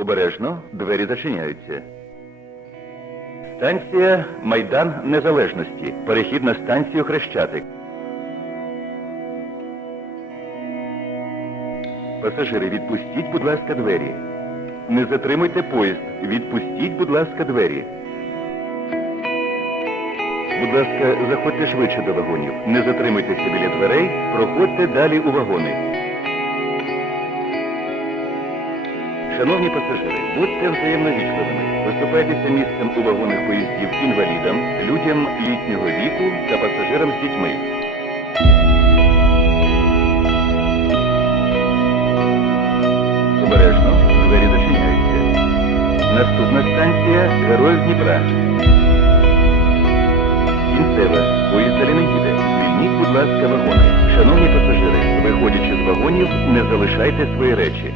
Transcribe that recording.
Обережно, двері зачиняються. Станція Майдан Незалежності. Перехід на станцію Хрещатик. Пасажири, відпустіть, будь ласка, двері. Не затримуйте поїзд. Відпустіть, будь ласка, двері. Будь ласка, заходьте швидше до вагонів. Не затримуйтеся біля дверей, проходьте далі у вагони. Шановні пасажири, будьте взаємно вічливими. Виступайтеся місцем у вагонах поїздів інвалідам, людям літнього віку та пасажирам з дітьми. Обережно, двері зачиняються. Наступна станція Героїв Дніпра. Кінцева. Поїзд далі не. Звільніть, будь ласка, вагони. Шановні пасажири, виходячи з вагонів, не залишайте свої речі.